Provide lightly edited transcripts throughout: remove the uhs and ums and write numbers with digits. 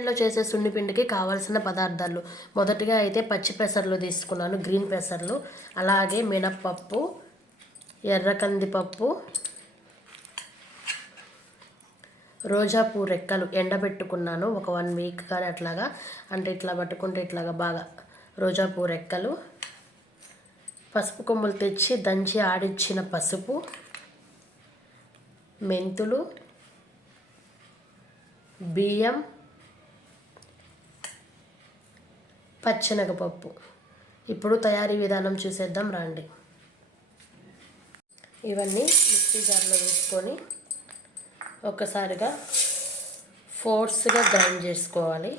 లో చేసే సున్నిపిండికి కావాల్సిన పదార్థాలు మొదటిగా అయితే పచ్చి పెసర్లు తీసుకున్నాను, గ్రీన్ పెసర్లు, అలాగే మినప్పప్పు, ఎర్ర కందిపప్పు, రోజాపూ రెక్కలు ఎండబెట్టుకున్నాను ఒక 1 వీక్ కానీ అట్లాగా, అంటే ఇట్లా పట్టుకుంటే ఇట్లాగా బాగా రోజాపూ రెక్కలు, పసుపు కొమ్ములు తెచ్చి దంచి ఆడించిన పసుపు, మెంతులు, బియ్యం, పచ్చెనగపప్పు. ఇప్పుడు తయారీ విధానం చూసేద్దాం రండి. ఇవన్నీ మిక్సీ జార్లో వేసుకొని ఒక్కసారిగా ఫోర్స్గా గ్రైండ్ చేసుకోవాలి.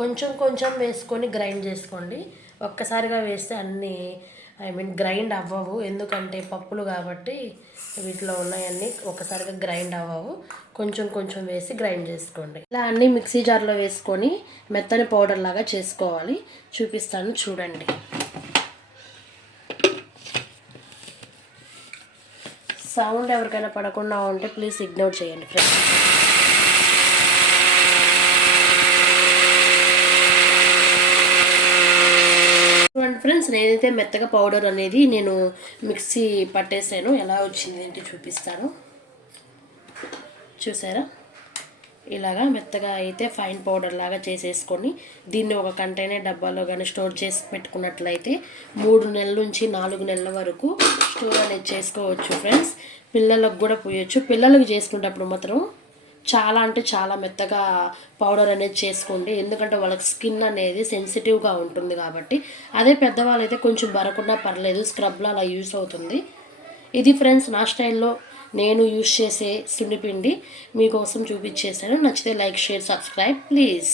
కొంచెం కొంచెం వేసుకొని గ్రైండ్ చేసుకోండి. ఒక్కసారిగా వేస్తే అన్నీ గ్రైండ్ అవ్వవు, ఎందుకంటే పప్పులు కాబట్టి వీటిలో ఉన్నాయన్నీ ఒక్కసారిగా గ్రైండ్ అవ్వవు. కొంచెం కొంచెం వేసి గ్రైండ్ చేసుకోండి. ఇలా అన్నీ మిక్సీ జార్లో వేసుకొని మెత్తని పౌడర్ లాగా చేసుకోవాలి. చూపిస్తాను చూడండి. సౌండ్ ఎవరికైనా పడకుండా ఉంటే ప్లీజ్ ఇగ్నోర్ చేయండి ఫ్రెండ్స్. ఫ్రెండ్స్, నేనైతే మెత్తగా పౌడర్ అనేది నేను మిక్సీ పట్టేసాను. ఎలా వచ్చింది ఏంటి చూపిస్తాను. చూసారా, ఇలాగా మెత్తగా అయితే ఫైన్ పౌడర్ లాగా చేసేసుకొని దీన్ని ఒక కంటైనర్ డబ్బాలో కానీ స్టోర్ చేసి పెట్టుకున్నట్లయితే 3 నెలల నుంచి 4 నెలల వరకు స్టోర్ అనేది చేసుకోవచ్చు ఫ్రెండ్స్. పిల్లలకు కూడా పోయొచ్చు. పిల్లలకు చేసుకునేటప్పుడు మాత్రం చాలా అంటే చాలా మెత్తగా పౌడర్ అనేది చేసుకోండి, ఎందుకంటే వాళ్ళకి స్కిన్ అనేది సెన్సిటివ్గా ఉంటుంది కాబట్టి. అదే పెద్దవాళ్ళు అయితే కొంచెం బరకున్నా పర్లేదు, స్క్రబ్లో అలా యూస్ అవుతుంది. ఇది ఫ్రెండ్స్ నా స్టైల్లో నేను యూస్ చేసే సున్నిపిండి మీకోసం చూపించేసాను. నచ్చితే లైక్, షేర్, సబ్స్క్రైబ్ ప్లీజ్.